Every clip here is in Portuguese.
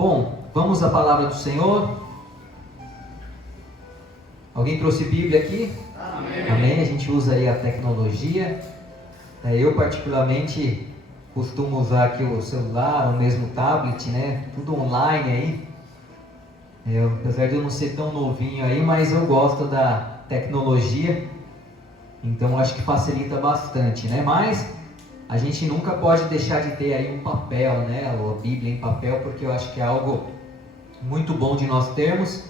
Bom, vamos à palavra do Senhor. Alguém trouxe Bíblia aqui? Amém. Amém. A gente usa aí a tecnologia. Eu particularmente costumo usar aqui o celular, o mesmo tablet, né? Tudo online aí. Apesar de eu não ser tão novinho aí, mas eu gosto da tecnologia. Então acho que facilita bastante, né? Mas a gente nunca pode deixar de ter aí um papel, né? Ou a Bíblia em papel, porque eu acho que é algo muito bom de nós termos.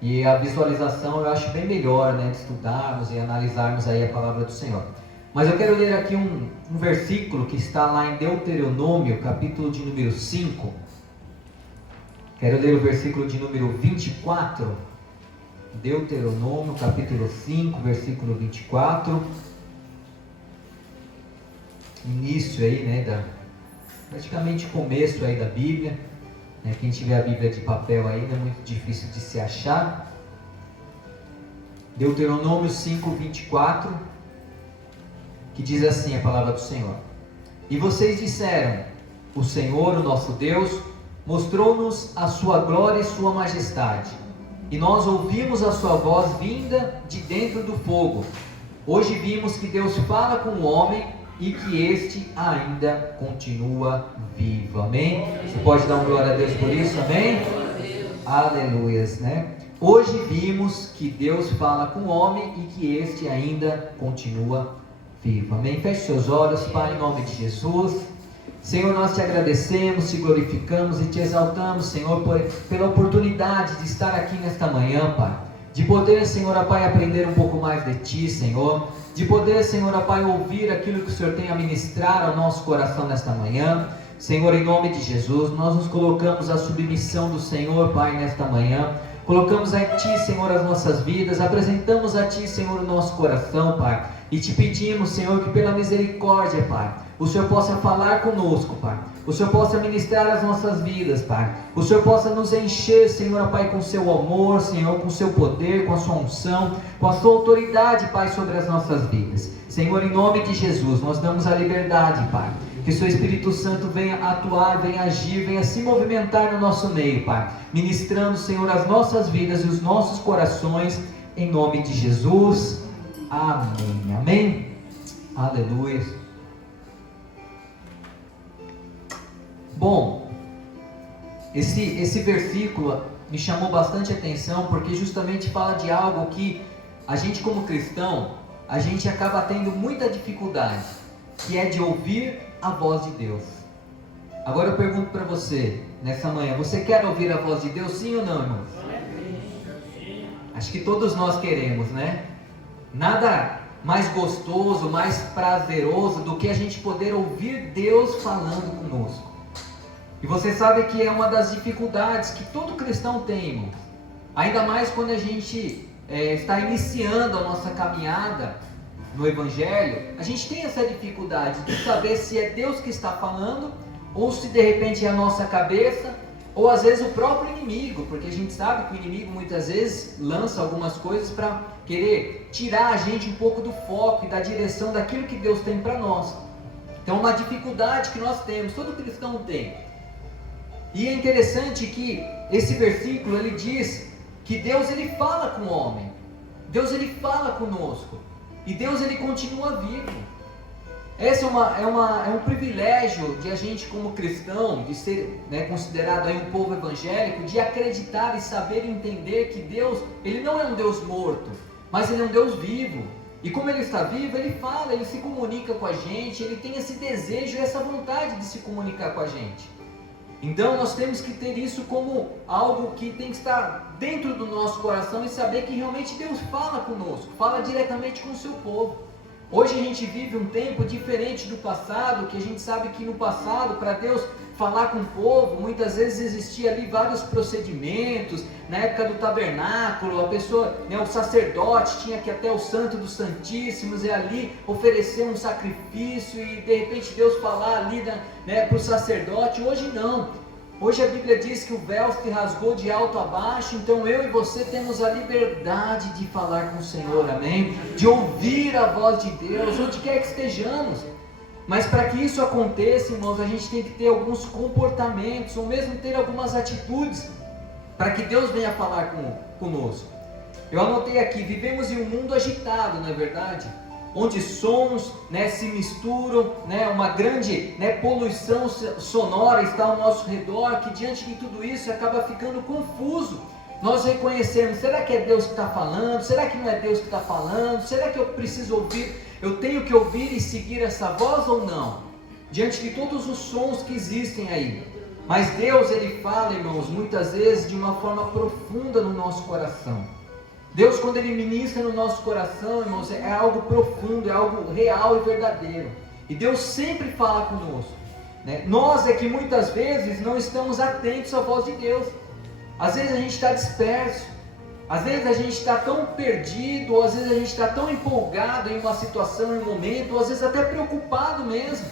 E a visualização eu acho bem melhor, né? De estudarmos e analisarmos aí a palavra do Senhor. Mas eu quero ler aqui um versículo que está lá em Deuteronômio, capítulo de número 5. Quero ler o versículo de número 24. Deuteronômio, capítulo 5, versículo 24. Início aí, né? Praticamente começo aí da Bíblia. Quem tiver a Bíblia de papel aí, não é muito difícil de se achar. Deuteronômio 5, 24, que diz assim a palavra do Senhor: E vocês disseram: O Senhor, o nosso Deus, mostrou-nos a sua glória e sua majestade, e nós ouvimos a sua voz vinda de dentro do fogo. Hoje vimos que Deus fala com o homem e que este ainda continua vivo. Amém? Você pode dar uma glória a Deus por isso? Amém? Aleluias, né? Hoje vimos que Deus fala com o homem e que este ainda continua vivo. Amém? Feche seus olhos, Pai, em nome de Jesus. Senhor, nós te agradecemos, te glorificamos e te exaltamos, Senhor, pela oportunidade de estar aqui nesta manhã, Pai. De poder, Senhor, Pai, aprender um pouco mais de Ti, Senhor. De poder, Senhor, Pai, ouvir aquilo que o Senhor tem a ministrar ao nosso coração nesta manhã. Senhor, em nome de Jesus, nós nos colocamos à submissão do Senhor, Pai, nesta manhã. Colocamos a Ti, Senhor, as nossas vidas. Apresentamos a Ti, Senhor, o nosso coração, Pai. E te pedimos, Senhor, que pela misericórdia, Pai, o Senhor possa falar conosco, Pai. O Senhor possa ministrar as nossas vidas, Pai. O Senhor possa nos encher, Senhor, Pai, com o seu amor, Senhor, com o seu poder, com a sua unção, com a sua autoridade, Pai, sobre as nossas vidas. Senhor, em nome de Jesus, nós damos a liberdade, Pai. Que o seu Espírito Santo venha atuar, venha agir, venha se movimentar no nosso meio, Pai. Ministrando, Senhor, as nossas vidas e os nossos corações, em nome de Jesus. Amém. Amém. Aleluia. Bom, esse versículo me chamou bastante atenção, porque justamente fala de algo que a gente, como cristão, a gente acaba tendo muita dificuldade, que é de ouvir a voz de Deus. Agora eu pergunto para você, nessa manhã, você quer ouvir a voz de Deus, sim ou não, irmãos? Acho que todos nós queremos, né? Nada mais gostoso, mais prazeroso do que a gente poder ouvir Deus falando conosco. E você sabe que é uma das dificuldades que todo cristão tem, irmãos. Ainda mais quando a gente está iniciando a nossa caminhada no Evangelho, a gente tem essa dificuldade de saber se é Deus que está falando, ou se de repente é a nossa cabeça, ou às vezes o próprio inimigo, porque a gente sabe que o inimigo muitas vezes lança algumas coisas para querer tirar a gente um pouco do foco e da direção daquilo que Deus tem para nós. Então é uma dificuldade que nós temos, todo cristão tem. E é interessante que esse versículo ele diz que Deus ele fala com o homem, Deus ele fala conosco, e Deus ele continua vivo. Esse é um privilégio de a gente como cristão, de ser considerado aí um povo evangélico, de acreditar e saber e entender que Deus, ele não é um Deus morto, mas ele é um Deus vivo. E como ele está vivo, ele fala, ele se comunica com a gente, ele tem esse desejo e essa vontade de se comunicar com a gente. Então nós temos que ter isso como algo que tem que estar dentro do nosso coração e saber que realmente Deus fala conosco, fala diretamente com o seu povo. Hoje a gente vive um tempo diferente do passado, que a gente sabe que no passado, para Deus falar com o povo, muitas vezes existia ali vários procedimentos. Na época do tabernáculo, a pessoa, o sacerdote tinha que ir até o Santo dos Santíssimos e ali oferecer um sacrifício e de repente Deus falar ali para o sacerdote. Hoje não. Hoje a Bíblia diz que o véu se rasgou de alto a baixo, então eu e você temos a liberdade de falar com o Senhor, amém? De ouvir a voz de Deus, onde quer que estejamos. Mas para que isso aconteça, irmãos, a gente tem que ter alguns comportamentos, ou mesmo ter algumas atitudes, para que Deus venha falar conosco. Eu anotei aqui, vivemos em um mundo agitado, não é verdade? Onde sons, se misturam, uma grande poluição sonora está ao nosso redor, que diante de tudo isso acaba ficando confuso. Nós reconhecemos, será que é Deus que está falando? Será que não é Deus que está falando? Será que eu preciso ouvir, eu tenho que ouvir e seguir essa voz ou não? Diante de todos os sons que existem aí. Mas Deus, Ele fala, irmãos, muitas vezes de uma forma profunda no nosso coração. Deus, quando Ele ministra no nosso coração, irmãos, é algo profundo, é algo real e verdadeiro. E Deus sempre fala conosco. Nós é que muitas vezes não estamos atentos à voz de Deus. Às vezes a gente está disperso, às vezes a gente está tão perdido, ou às vezes a gente está tão empolgado em uma situação, em um momento, ou às vezes até preocupado mesmo,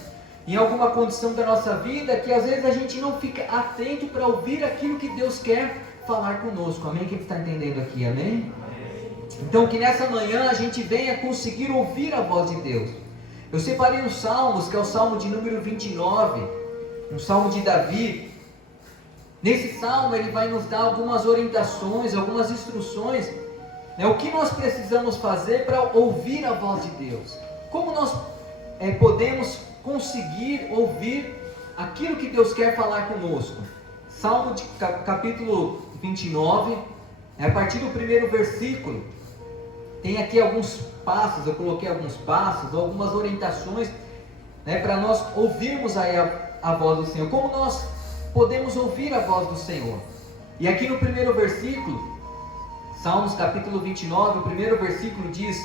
em alguma condição da nossa vida, que às vezes a gente não fica atento para ouvir aquilo que Deus quer falar conosco. Amém? Quem está entendendo aqui? Amém? Então que nessa manhã a gente venha conseguir ouvir a voz de Deus. Eu separei uns salmos, que é o salmo de número 29, um salmo de Davi. Nesse salmo ele vai nos dar algumas orientações, algumas instruções, o que nós precisamos fazer para ouvir a voz de Deus. Como nós podemos conseguir ouvir aquilo que Deus quer falar conosco. Salmo de capítulo 29, a partir do primeiro versículo, tem aqui alguns passos, eu coloquei alguns passos, algumas orientações, para nós ouvirmos aí a voz do Senhor. Como nós podemos ouvir a voz do Senhor? E aqui no primeiro versículo, Salmos capítulo 29, o primeiro versículo diz: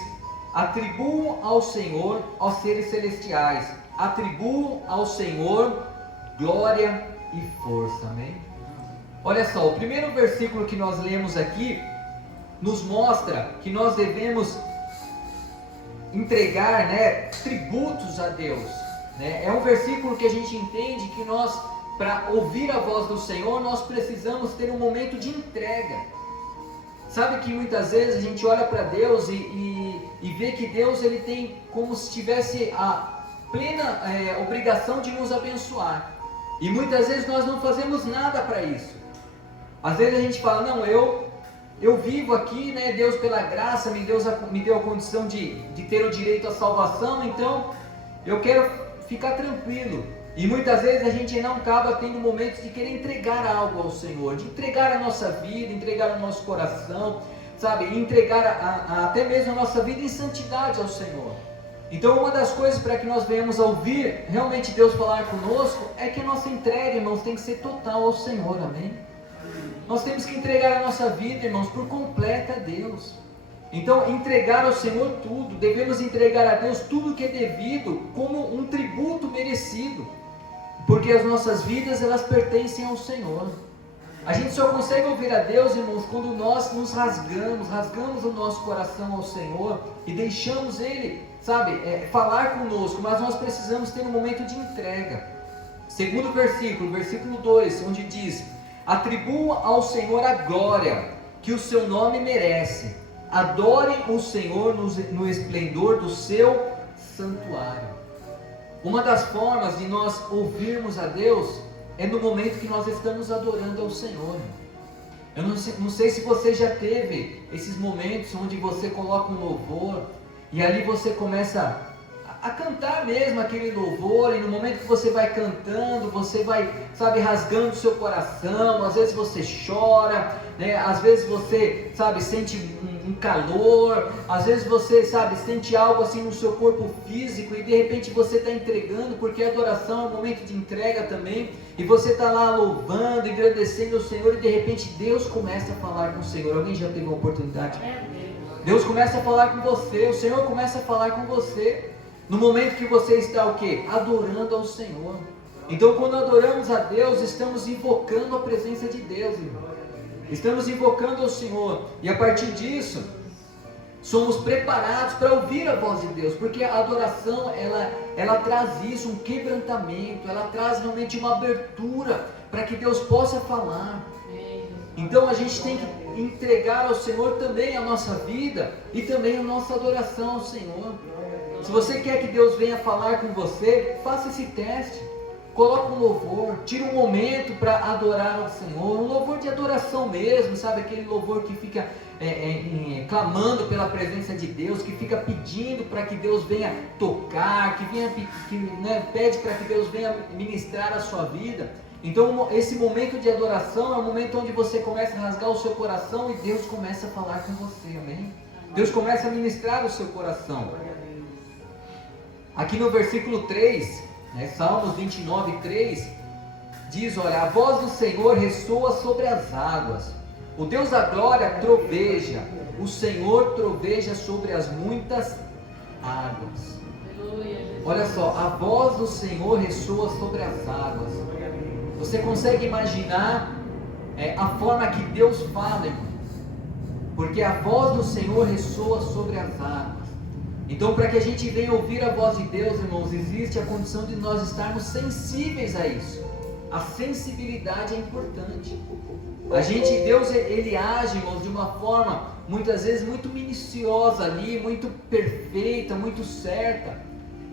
atribuam ao Senhor, ó seres celestiais, atribuam ao Senhor glória e força. Amém? Olha só, o primeiro versículo que nós lemos aqui nos mostra que nós devemos entregar tributos a Deus. É um versículo que a gente entende que nós, para ouvir a voz do Senhor, nós precisamos ter um momento de entrega. Sabe que muitas vezes a gente olha para Deus e vê que Deus ele tem como se tivesse a plena obrigação de nos abençoar. E muitas vezes nós não fazemos nada para isso. Às vezes a gente fala, não, eu vivo aqui, Deus pela graça me deu a condição de ter o direito à salvação, então eu quero ficar tranquilo. E muitas vezes a gente não acaba tendo momentos de querer entregar algo ao Senhor, de entregar a nossa vida, entregar o nosso coração, sabe, entregar até mesmo a nossa vida em santidade ao Senhor. Então uma das coisas para que nós venhamos a ouvir realmente Deus falar conosco é que a nossa entrega, irmãos, tem que ser total ao Senhor. Amém? Nós temos que entregar a nossa vida, irmãos, por completa a Deus. Então, entregar ao Senhor tudo, devemos entregar a Deus tudo que é devido, como um tributo merecido, porque as nossas vidas, elas pertencem ao Senhor. A gente só consegue ouvir a Deus, irmãos, quando nós nos rasgamos o nosso coração ao Senhor e deixamos Ele, sabe, falar conosco, mas nós precisamos ter um momento de entrega. Segundo versículo, versículo 2, onde diz: atribua ao Senhor a glória que o seu nome merece, adorem o Senhor no esplendor do seu santuário. Uma das formas de nós ouvirmos a Deus é no momento que nós estamos adorando ao Senhor. Eu não sei se você já teve esses momentos onde você coloca um louvor e ali você começa a cantar mesmo aquele louvor, e no momento que você vai cantando, você vai, sabe, rasgando o seu coração. Às vezes você chora, às vezes você, sabe, sente um calor, às vezes você, sabe, sente algo assim no seu corpo físico, e de repente você está entregando, porque a adoração é um momento de entrega também, e você está lá louvando, agradecendo ao Senhor, e de repente Deus começa a falar com o Senhor. Alguém já teve uma oportunidade? Deus começa a falar com você, o Senhor começa a falar com você, no momento que você está o quê? Adorando ao Senhor. Então, quando adoramos a Deus, estamos invocando a presença de Deus, irmão. Estamos invocando ao Senhor, e a partir disso somos preparados para ouvir a voz de Deus, porque a adoração ela traz isso, um quebrantamento, ela traz realmente uma abertura para que Deus possa falar. Então a gente tem que entregar ao Senhor também a nossa vida e também a nossa adoração ao Senhor. Se você quer que Deus venha falar com você, faça esse teste. Coloque um louvor, tire um momento para adorar ao Senhor, um louvor de adoração mesmo, sabe? Aquele louvor que fica clamando pela presença de Deus, que fica pedindo para que Deus venha tocar, pede para que Deus venha ministrar a sua vida. Então esse momento de adoração é um momento onde você começa a rasgar o seu coração e Deus começa a falar com você, amém? Deus começa a ministrar o seu coração. Aqui no versículo 3, Salmos 29, 3, diz, olha, a voz do Senhor ressoa sobre as águas, o Deus da glória troveja, o Senhor troveja sobre as muitas águas. Olha só, a voz do Senhor ressoa sobre as águas. Você consegue imaginar a forma que Deus fala, irmão? Porque a voz do Senhor ressoa sobre as águas. Então, para que a gente venha ouvir a voz de Deus, irmãos, existe a condição de nós estarmos sensíveis a isso. A sensibilidade é importante. Deus ele age, irmãos, de uma forma, muitas vezes, muito minuciosa ali, muito perfeita, muito certa.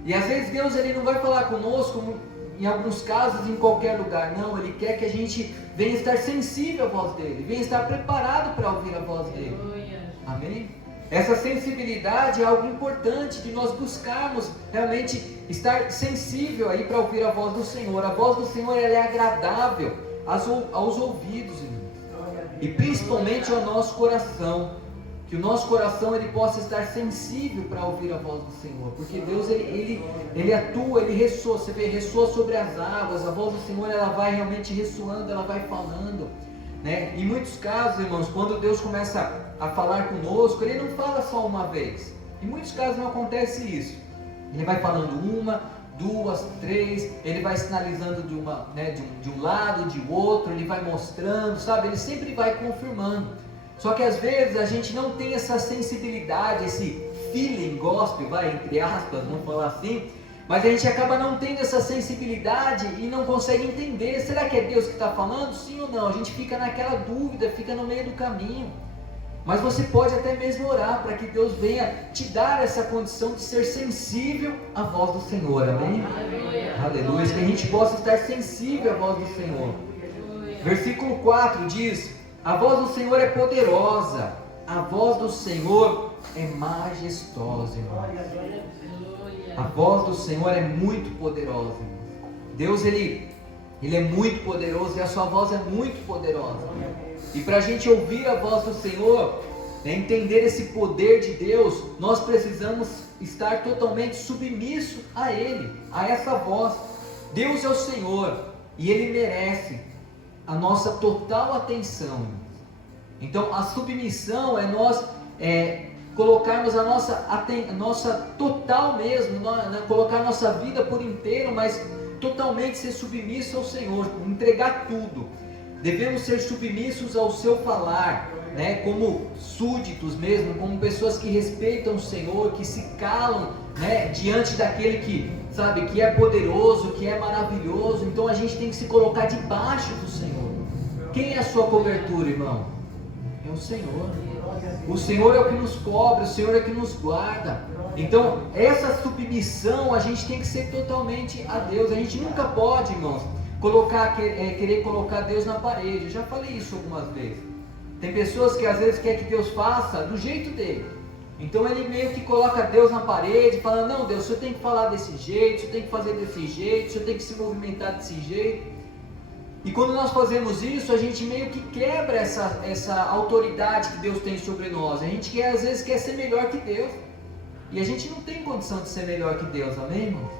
E às vezes Deus ele não vai falar conosco, em alguns casos, em qualquer lugar. Não, Ele quer que a gente venha estar sensível à voz dEle, venha estar preparado para ouvir a voz dEle. Amém? Essa sensibilidade é algo importante de nós buscarmos realmente estar sensível aí para ouvir a voz do Senhor. A voz do Senhor ela é agradável aos ouvidos, irmãos, e principalmente ao nosso coração. Que o nosso coração ele possa estar sensível para ouvir a voz do Senhor, porque Deus ele atua, ele ressoa, você vê, ressoa sobre as águas. A voz do Senhor ela vai realmente ressoando, ela vai falando, né? Em muitos casos, irmãos, quando Deus começa a falar conosco, Ele não fala só uma vez. Em muitos casos não acontece isso. Ele vai falando uma, duas, três, Ele vai sinalizando de um lado, de outro, Ele vai mostrando, sabe? Ele sempre vai confirmando. Só que às vezes a gente não tem essa sensibilidade, esse feeling gospel, entre aspas, vamos falar assim, mas a gente acaba não tendo essa sensibilidade e não consegue entender, será que é Deus que está falando? Sim ou não? A gente fica naquela dúvida, fica no meio do caminho. Mas você pode até mesmo orar para que Deus venha te dar essa condição de ser sensível à voz do Senhor, amém? Aleluia, que a gente possa estar sensível à voz do Senhor. Versículo 4 diz, a voz do Senhor é poderosa, a voz do Senhor é majestosa, irmão. A voz do Senhor é muito poderosa, irmão. Deus ele é muito poderoso e a sua voz é muito poderosa. E para a gente ouvir a voz do Senhor, entender esse poder de Deus, nós precisamos estar totalmente submisso a Ele, a essa voz. Deus é o Senhor e Ele merece a nossa total atenção. Então a submissão é nós colocarmos a nossa total mesmo, colocar a nossa vida por inteiro, mas totalmente ser submisso ao Senhor, entregar tudo. Devemos ser submissos ao seu falar, como súditos mesmo, como pessoas que respeitam o Senhor, que se calam, diante daquele que é poderoso, que é maravilhoso. Então a gente tem que se colocar debaixo do Senhor. Quem é a sua cobertura, irmão? É o Senhor. O Senhor é o que nos cobre, o Senhor é o que nos guarda. Então essa submissão a gente tem que ser totalmente a Deus. A gente nunca pode, irmãos, querer colocar Deus na parede. Eu já falei isso algumas vezes. Tem pessoas que às vezes querem que Deus faça do jeito dele. Então ele meio que coloca Deus na parede, falando, não, Deus, o Senhor tem que falar desse jeito, o Senhor tem que fazer desse jeito, o Senhor tem que se movimentar desse jeito. E quando nós fazemos isso, a gente meio que quebra essa autoridade que Deus tem sobre nós. A gente às vezes quer ser melhor que Deus. E a gente não tem condição de ser melhor que Deus, amém, irmãos?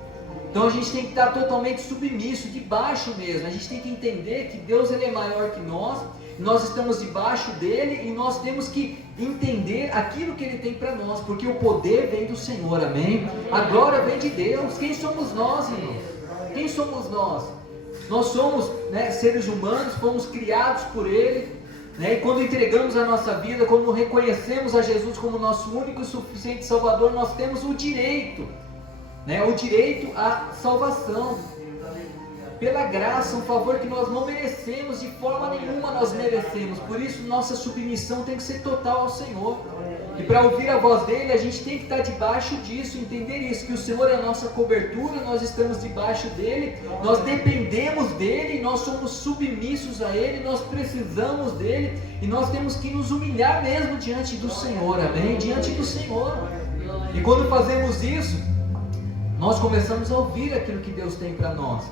Então a gente tem que estar totalmente submisso, debaixo mesmo. A gente tem que entender que Deus ele é maior que nós estamos debaixo dele e nós temos que entender aquilo que ele tem para nós, porque o poder vem do Senhor, amém? A glória vem de Deus. Quem somos nós, irmãos? Quem somos nós? Nós somos seres humanos, fomos criados por ele, e quando entregamos a nossa vida, quando reconhecemos a Jesus como nosso único e suficiente Salvador, nós temos o direito à salvação. pela graça, um favor que nós não merecemos, de forma nenhuma nós merecemos. Por isso nossa submissão tem que ser total ao Senhor. E para ouvir a voz dele, a gente tem que estar debaixo disso, entender isso, que o Senhor é a nossa cobertura, nós estamos debaixo dele, nós dependemos dele, nós somos submissos a ele, nós precisamos dele, e nós temos que nos humilhar mesmo diante do Senhor, amém? Diante do Senhor. E quando fazemos isso, nós começamos a ouvir aquilo que Deus tem para nós.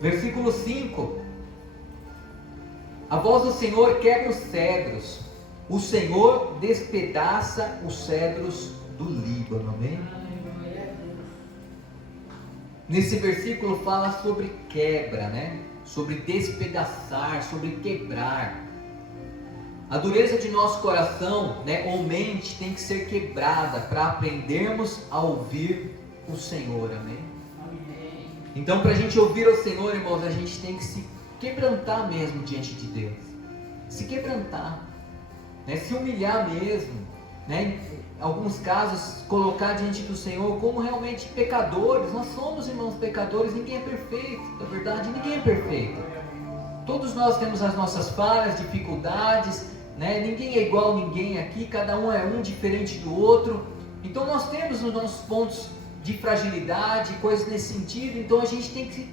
Versículo 5: a voz do Senhor quebra os cedros, o Senhor despedaça os cedros do Líbano, amém? Nesse versículo fala sobre quebra, né? Sobre despedaçar, sobre quebrar. A dureza de nosso coração, né, ou mente, tem que ser quebrada para aprendermos a ouvir o Senhor, amém? Então, para a gente ouvir o Senhor, irmãos, a gente tem que se quebrantar mesmo diante de Deus, se quebrantar, né? Se humilhar mesmo, né? Em alguns casos, colocar diante do Senhor como realmente pecadores. Nós somos, irmãos, pecadores, ninguém é perfeito, na verdade, ninguém é perfeito. Todos nós temos as nossas falhas, dificuldades, né? Ninguém é igual a ninguém aqui, cada um é um diferente do outro. Então nós temos os nossos pontos de fragilidade, coisas nesse sentido. Então a gente tem que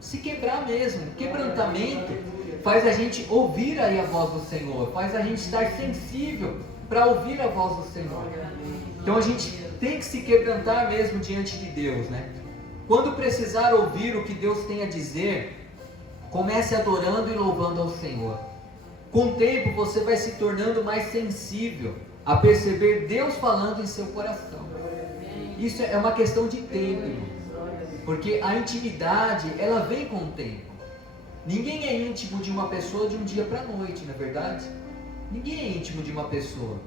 se quebrar mesmo. Quebrantamento faz a gente ouvir aí a voz do Senhor, faz a gente estar sensível para ouvir a voz do Senhor. Então a gente tem que se quebrantar mesmo diante de Deus, né? Quando precisar ouvir o que Deus tem a dizer, comece adorando e louvando ao Senhor. Com o tempo você vai se tornando mais sensível a perceber Deus falando em seu coração. Isso é uma questão de tempo, irmão. Porque a intimidade, ela vem com o tempo. Ninguém é íntimo de uma pessoa de um dia para a noite, não é verdade? Ninguém é íntimo de uma pessoa,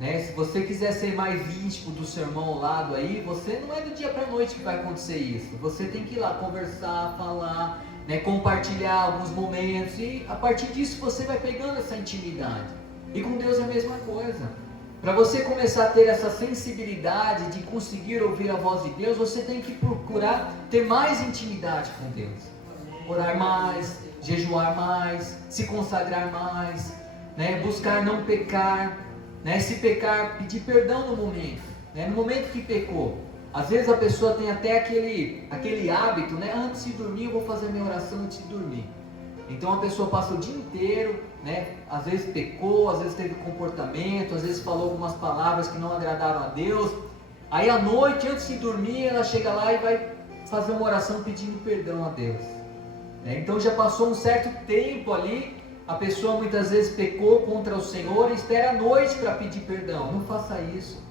né? Se você quiser ser mais íntimo do seu irmão ao lado aí, você não é do dia para a noite que vai acontecer isso. Você tem que ir lá conversar, falar, né? Compartilhar alguns momentos, e a partir disso você vai pegando essa intimidade. E com Deus é a mesma coisa. Para você começar a ter essa sensibilidade de conseguir ouvir a voz de Deus, você tem que procurar ter mais intimidade com Deus. Orar mais, jejuar mais, se consagrar mais, né? Buscar não pecar, né? Se pecar, pedir perdão no momento, né? No momento que pecou. Às vezes a pessoa tem até aquele hábito, né? Antes de dormir eu vou fazer minha oração antes de dormir. Então a pessoa passa o dia inteiro, né? Às vezes pecou, às vezes teve comportamento, às vezes falou algumas palavras que não agradaram a Deus. Aí à noite, antes de dormir, ela chega lá e vai fazer uma oração pedindo perdão a Deus. Então já passou um certo tempo ali, a pessoa muitas vezes pecou contra o Senhor e espera a noite para pedir perdão. Não faça isso.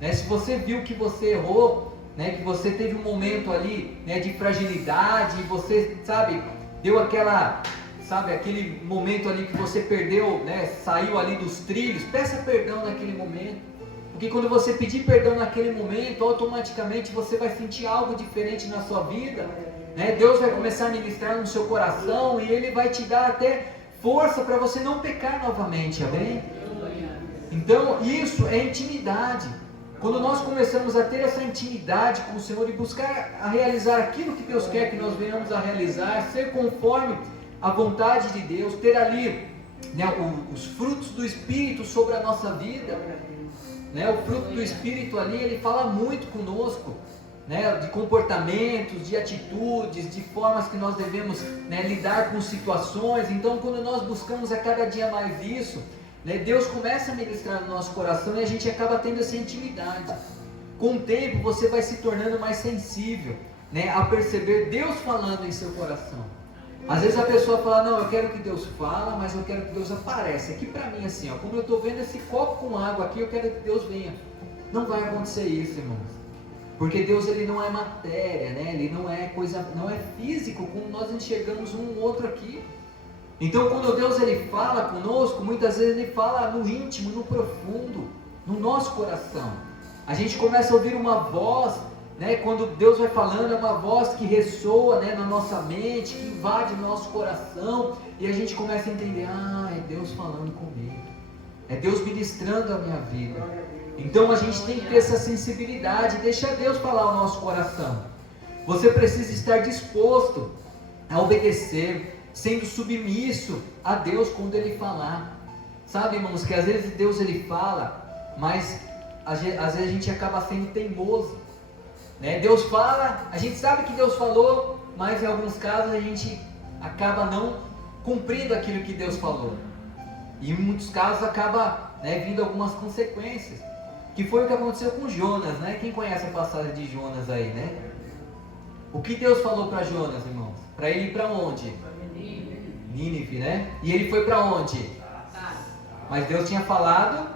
Se você viu que você errou, né? Que você teve um momento ali, né, de fragilidade, você, sabe, deu aquele momento ali que você perdeu, né, saiu ali dos trilhos, peça perdão naquele momento, porque quando você pedir perdão naquele momento, automaticamente você vai sentir algo diferente na sua vida, né? Deus vai começar a ministrar no seu coração e Ele vai te dar até força para você não pecar novamente, amém? Então isso é intimidade. Quando nós começamos a ter essa intimidade com o Senhor e buscar a realizar aquilo que Deus quer que nós venhamos a realizar, ser conforme a vontade de Deus, ter ali, né, os frutos do Espírito sobre a nossa vida, né? O fruto do Espírito ali, ele fala muito conosco, né, de comportamentos, de atitudes, de formas que nós devemos, né, lidar com situações. Então quando nós buscamos a cada dia mais isso, né, Deus começa a ministrar no nosso coração e a gente acaba tendo essa intimidade. Com o tempo você vai se tornando mais sensível, né, a perceber Deus falando em seu coração. Às vezes a pessoa fala, não, eu quero que Deus fala, mas eu quero que Deus apareça. Aqui para mim assim, ó, como eu estou vendo esse copo com água aqui, eu quero que Deus venha. Não vai acontecer isso, irmãos. Porque Deus, ele não é matéria, né? Ele não é coisa, não é físico como nós enxergamos um outro aqui. Então quando Deus, ele fala conosco, muitas vezes ele fala no íntimo, no profundo, no nosso coração. A gente começa a ouvir uma voz, né? Quando Deus vai falando, é uma voz que ressoa, né, na nossa mente, que invade o nosso coração, e a gente começa a entender, é Deus falando comigo, é Deus ministrando a minha vida. Então a gente tem que ter essa sensibilidade, deixa Deus falar o nosso coração. Você precisa estar disposto a obedecer, sendo submisso a Deus quando Ele falar. Sabe, irmãos, que às vezes Deus Ele fala, mas às vezes a gente acaba sendo teimoso, né? Deus fala, a gente sabe que Deus falou, mas em alguns casos a gente acaba não cumprindo aquilo que Deus falou. E em muitos casos acaba, né, vindo algumas consequências, que foi o que aconteceu com Jonas, né? Quem conhece a passagem de Jonas aí, né? O que Deus falou para Jonas, irmãos? Para ele ir para onde? Nínive, né? E ele foi para onde? Mas Deus tinha falado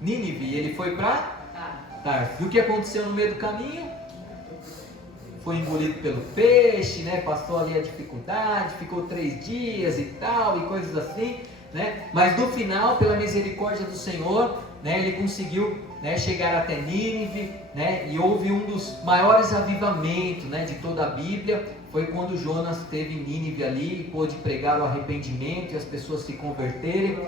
Nínive, e ele foi para Tarso. E o que aconteceu no meio do caminho? Foi engolido pelo peixe, né? Passou ali a dificuldade, ficou 3 dias e tal, e coisas assim, né? Mas no final, pela misericórdia do Senhor, né, ele conseguiu, né, chegar até Nínive, né? E houve um dos maiores avivamentos, né, de toda a Bíblia. Foi quando Jonas teve Nínive ali e pôde pregar o arrependimento e as pessoas se converterem,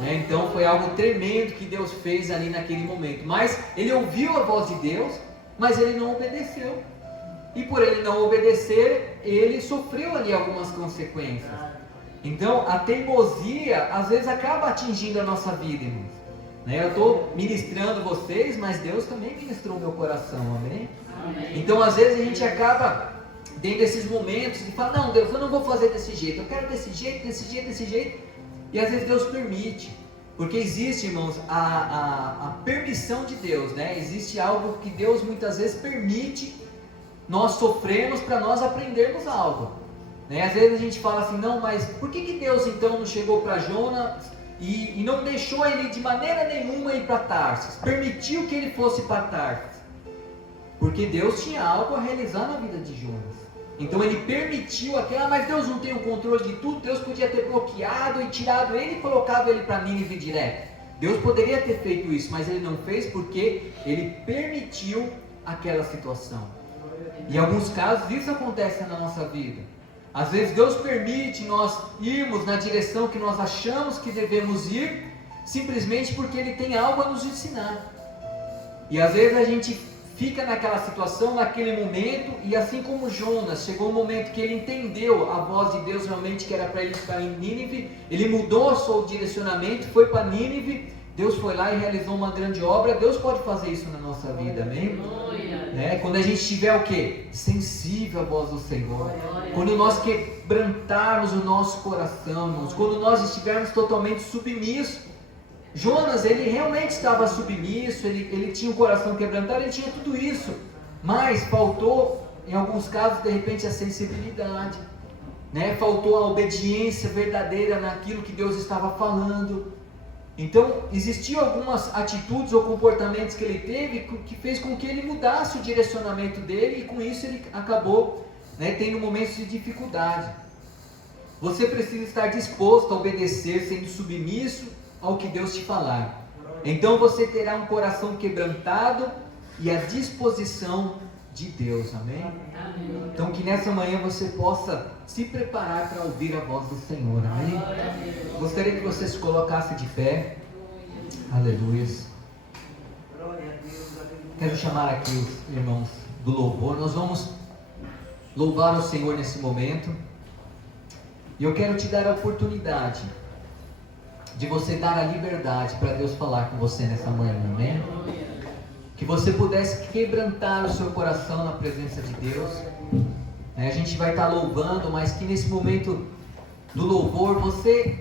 né? Então foi algo tremendo que Deus fez ali naquele momento. Mas ele ouviu a voz de Deus, mas ele não obedeceu. E por ele não obedecer, ele sofreu ali algumas consequências. Então a teimosia às vezes acaba atingindo a nossa vida, irmãos, né? Eu estou ministrando vocês, mas Deus também ministrou o meu coração, amém? Então às vezes a gente acaba dentro desses momentos e fala, não, Deus, eu não vou fazer desse jeito, eu quero desse jeito, desse jeito, desse jeito. E às vezes Deus permite, porque existe, irmãos, a permissão de Deus, né? Existe algo que Deus muitas vezes permite nós sofrermos para nós aprendermos algo, né? Às vezes a gente fala assim, não, mas por que Deus então não chegou para Jonas e não deixou ele de maneira nenhuma ir para Tarsis, permitiu que ele fosse para Tarsis? Porque Deus tinha algo a realizar na vida de Jonas. Então ele permitiu aquilo, mas Deus não tem o controle de tudo. Deus podia ter bloqueado e tirado ele e colocado ele para Nínive direto. Deus poderia ter feito isso, mas ele não fez porque ele permitiu aquela situação. Em alguns casos isso acontece na nossa vida. Às vezes Deus permite nós irmos na direção que nós achamos que devemos ir, simplesmente porque Ele tem algo a nos ensinar. E às vezes a gente fica naquela situação, naquele momento, e assim como Jonas, chegou um momento que ele entendeu a voz de Deus realmente, que era para ele ficar em Nínive, ele mudou o seu direcionamento, foi para Nínive, Deus foi lá e realizou uma grande obra. Deus pode fazer isso na nossa vida, amém? Né? Quando a gente estiver o quê? Sensível à voz do Senhor, quando nós quebrantarmos o nosso coração, irmãos, quando nós estivermos totalmente submissos. Jonas, ele realmente estava submisso, ele tinha o coração quebrantado, ele tinha tudo isso, mas faltou, em alguns casos, de repente, a sensibilidade, né? Faltou a obediência verdadeira naquilo que Deus estava falando. Então, existiam algumas atitudes ou comportamentos que ele teve que fez com que ele mudasse o direcionamento dele, e com isso ele acabou, né, tendo momentos de dificuldade. Você precisa estar disposto a obedecer, sendo submisso ao que Deus te falar. Então você terá um coração quebrantado e a disposição de Deus, amém? Então que nessa manhã você possa se preparar para ouvir a voz do Senhor, amém? Gostaria que você se colocasse de pé. Aleluia. Quero chamar aqui os irmãos do louvor. Nós vamos louvar o Senhor nesse momento, e eu quero te dar a oportunidade de você dar a liberdade para Deus falar com você nessa manhã, amém? Que você pudesse quebrantar o seu coração na presença de Deus, né? A gente vai estar louvando, mas que nesse momento do louvor você,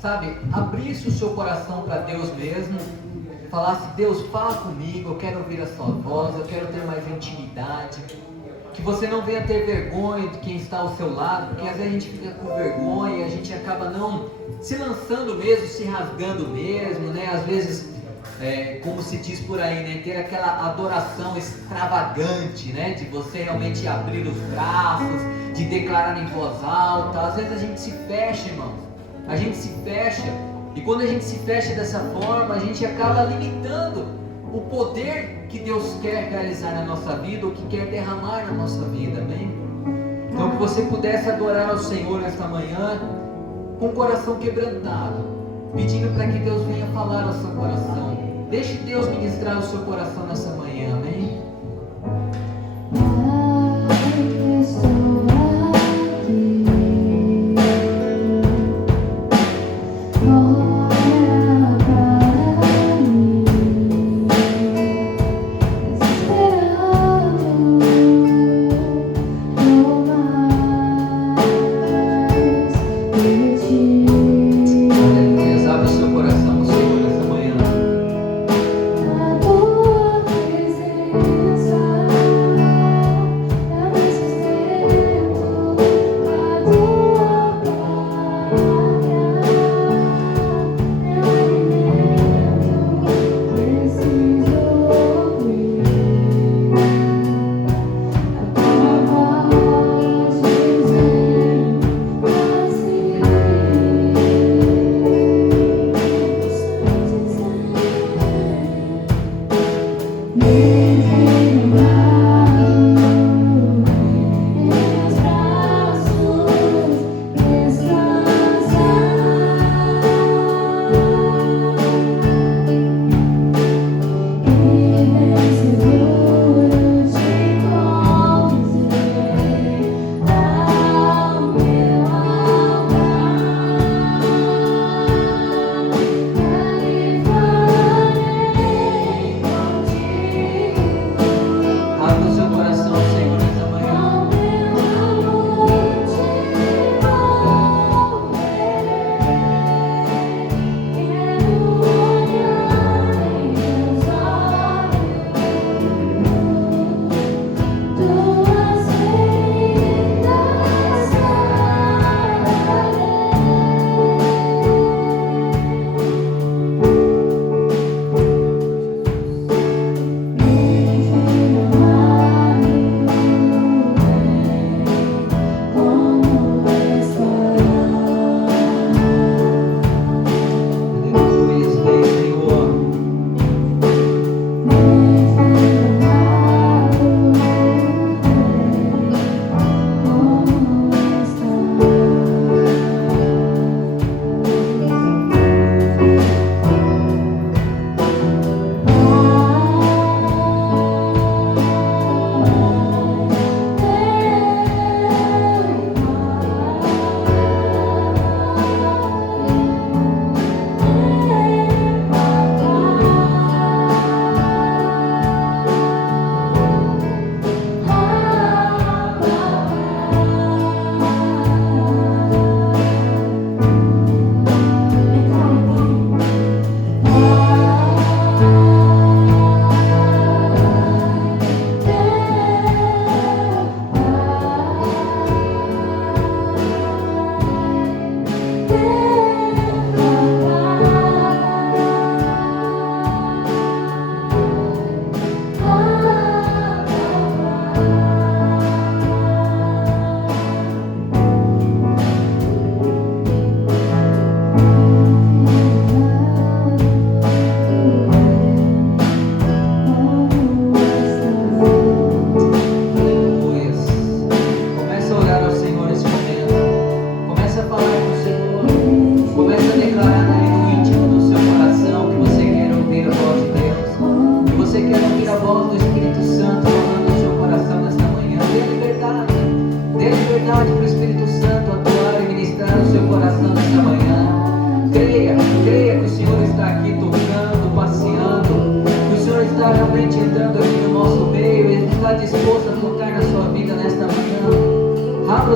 sabe, abrisse o seu coração para Deus mesmo, falasse, Deus, fala comigo, eu quero ouvir a sua voz, eu quero ter mais intimidade. Que você não venha ter vergonha de quem está ao seu lado, porque às vezes a gente fica com vergonha e a gente acaba não se lançando mesmo, se rasgando mesmo, né? Às vezes, como se diz por aí, né? Ter aquela adoração extravagante, né? De você realmente abrir os braços, de declarar em voz alta. Às vezes a gente se fecha, irmãos. A gente se fecha, e quando a gente se fecha dessa forma, a gente acaba limitando o poder que Deus quer realizar na nossa vida, ou que quer derramar na nossa vida, amém? Então que você pudesse adorar ao Senhor nesta manhã, com o coração quebrantado, pedindo para que Deus venha falar ao seu coração. Deixe Deus ministrar o seu coração nessa manhã, amém? Estou aqui.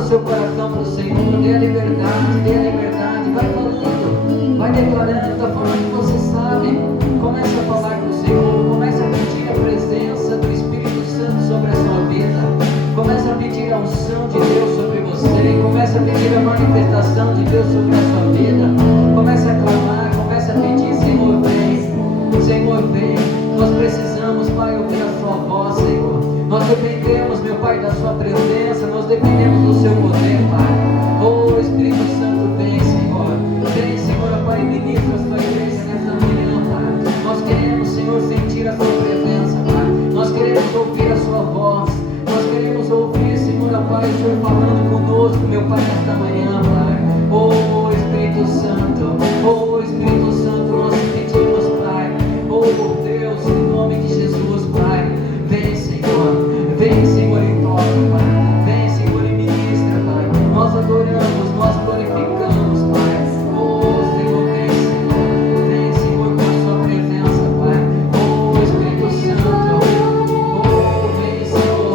seu coração para o Senhor, dê a liberdade, vai falando, vai declarando da forma que você sabe. Comece a falar com o Senhor, comece a pedir a presença do Espírito Santo sobre a sua vida, comece a pedir a unção de Deus sobre você, comece a pedir a manifestação de Deus sobre a sua vida, comece a clamar, comece a pedir: Senhor, vem, Senhor, vem. Nós precisamos, Pai, ouvir a sua voz, Senhor. Nós dependemos, meu Pai, da sua presença, nós dependemos do seu poder, Pai. Oh, Espírito Santo, vem, Senhor. Vem, Senhor, Pai, ministra a sua igreja nessa manhã, Pai. Nós queremos, Senhor, sentir a sua presença, Pai. Nós queremos ouvir a sua voz. Nós queremos ouvir, Senhor, Pai, o Senhor falando conosco, meu Pai, nesta manhã, Pai. Oh, Espírito Santo, oh, Espírito Santo, nós te pedimos, Pai. Oh, Deus, em nome de Jesus, Pai. Vem, Senhor, e toca, Pai. Vem, Senhor, e ministra, Pai. Nós adoramos, nós glorificamos, Pai. Oh, Senhor, vem, Senhor, com a sua presença, Pai. Oh, Espírito Santo, oh, vem, Senhor.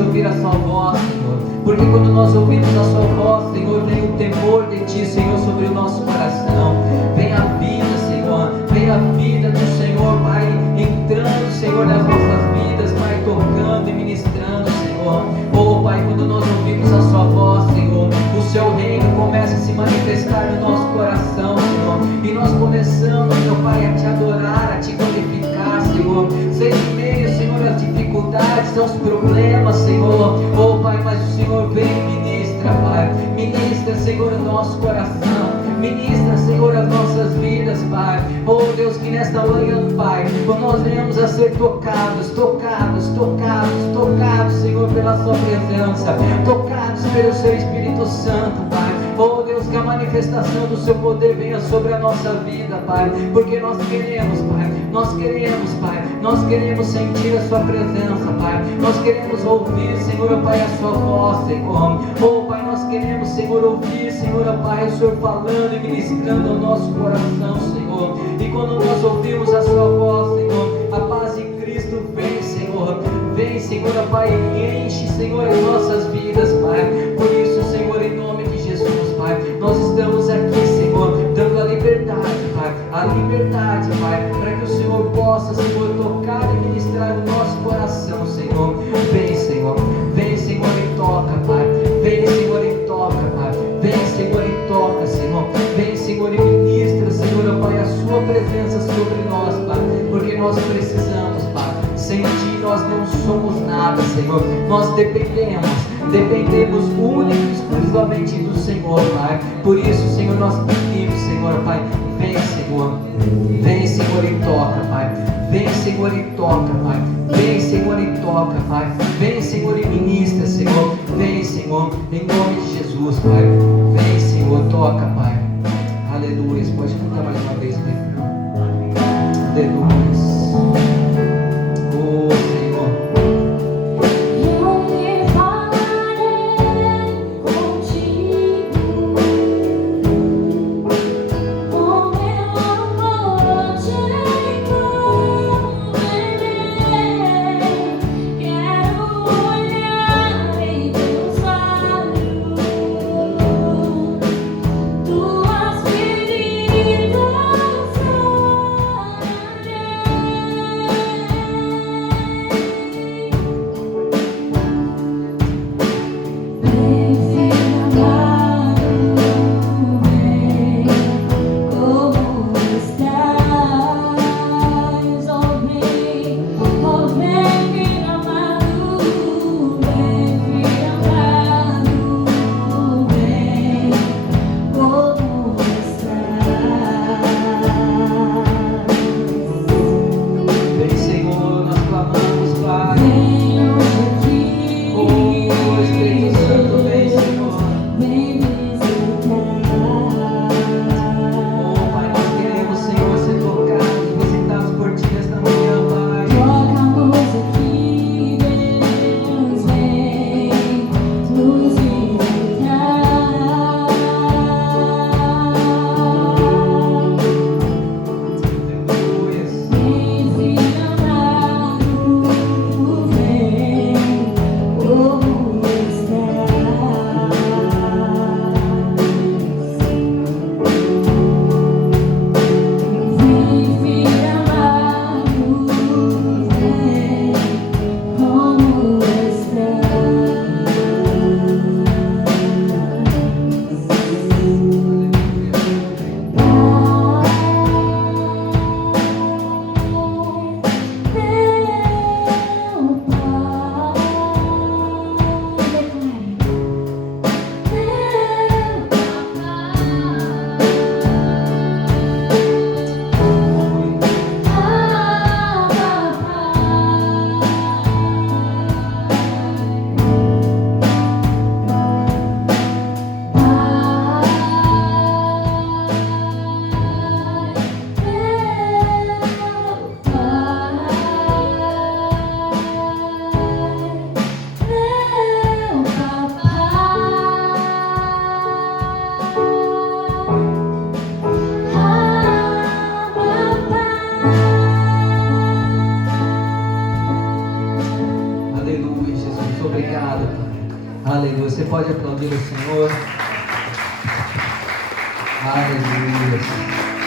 Ouvir a sua voz, Senhor, porque quando nós ouvimos a sua voz, Senhor, vem o temor de Ti, Senhor, sobre o nosso coração. Vem a vida, Senhor, vem a vida do Senhor, Pai, entrando, Senhor, nas nossas vidas, Pai, tocando e ministrando, Senhor. Oh, Pai, quando nós ouvimos a sua voz, Senhor, o Seu reino começa a se manifestar no nosso coração, Senhor, e nós começamos, meu Pai, a Te adorar, a Te glorificar, Senhor, seja em meio, Senhor, às dificuldades, aos problemas, Senhor. Oh, Pai, mas o Senhor vem e ministra, Pai. Ministra, Senhor, o nosso coração. Ministra, Senhor, as nossas vidas, Pai. Oh, Deus, que nesta manhã, Pai, quando nós venhamos a ser tocados, Senhor, pela Sua presença, tocados pelo Seu Espírito Santo, Pai. Oh, Deus, que a manifestação do Seu poder venha sobre a nossa vida, Pai, porque nós queremos, Pai, nós queremos sentir a Sua presença, Pai, nós queremos ouvir, Senhor, Pai, a Sua voz, Senhor. Oh, Pai, nós queremos, Senhor, ouvir, Senhor, Pai, o Senhor falando e ministrando ao nosso coração, Senhor. E quando nós ouvimos a Sua voz, Senhor, a paz de Cristo vem, Senhor, Pai, e enche, Senhor, as nossas vidas, Pai. Por isso, Senhor, em nome de Jesus, Pai, nós estamos aqui, Senhor, dando a liberdade, Pai, para que o Senhor possa, Senhor, tocar e ministrar o nosso coração, Senhor. Vem, Senhor, e toca, Pai. Vem, Senhor, e toca, Pai. Vem, Senhor, e toca, Senhor. Vem, Senhor, e ministra, Senhor, Pai, a Sua presença sobre nós, Pai, porque nós precisamos, nós não somos nada, Senhor. Nós dependemos única e exclusivamente do Senhor, Pai. Por isso, Senhor, nós pedimos, Senhor, Pai, vem, Senhor. Vem, Senhor, e toca, Pai. Vem, Senhor, e toca, Pai. Vem, Senhor, e toca, Pai. Vem, Senhor, e ministra, Senhor. Vem, Senhor, em nome de Jesus, Pai. Vem, Senhor, toca, Pai. Aleluia. Pode cantar mais uma vez, Pai. Aleluia. Oh, Senhor. Eu me falarei contigo, com meu amor te envolverei. Quero olhar em teus olhos, tuas feridas Vem, Senhor, nós clamamos, Pai. Oh, Espírito Santo, vem, Senhor. Oh, Pai, nós queremos, Senhor, ser tocados, visitados por Ti nesta manhã, Pai. Tocamos aqui, Deus, vem nos visitar. Aleluia. Vem, Filho amado, vem como estás. Vem, Filho amado, vem como Aleluia, Jesus. Obrigado, Pai. Aleluia. Você pode aplaudir o Senhor. Aleluia.